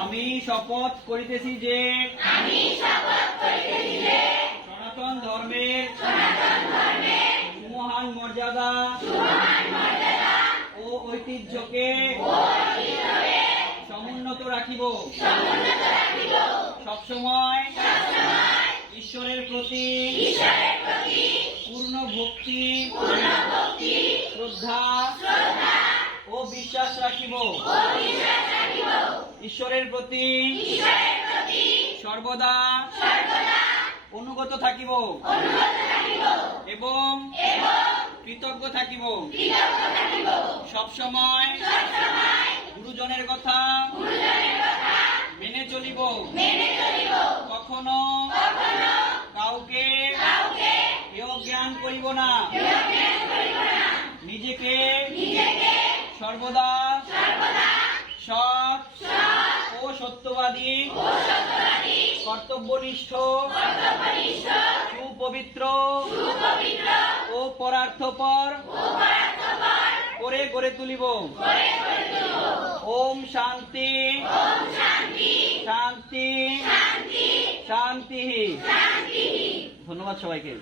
আমি শপথ করিতেছি যে আমি শপথ করিতেছি যে সনাতন ধর্মের সুমহান মর্যাদা সুমহান মর্যাদা ও ঐতিহ্যকে ও ঐতিহ্যকে সমুন্নত রাখিব। সমুন্নত রাখিব। সবসময় সবসময় ঈশ্বরের প্রতি ঈশ্বরের প্রতি পূর্ণ ভক্তি পূর্ণ ভক্তি শ্রদ্ধা শ্রদ্ধা ও বিশ্বাস রাখিব। ও বিশ্বাস রাখিব ঈশ্বরের প্রতি সর্বদা অনুগত থাকিব। এবং কৃতজ্ঞ থাকিব। সবসময় গুরুজনের কথা মেনে চলিব। কখনো কাউকে জ্ঞান করিব না। নিজেকে সর্বদা সত্যবাদী। কর্তব্যনিষ্ঠ। সুপবিত্র। ও পরার্থপর। করে গড়ে তুলিব। করে করে তুলব। ওম শান্তি। শান্তি। শান্তি। ধন্যবাদ সবাইকে।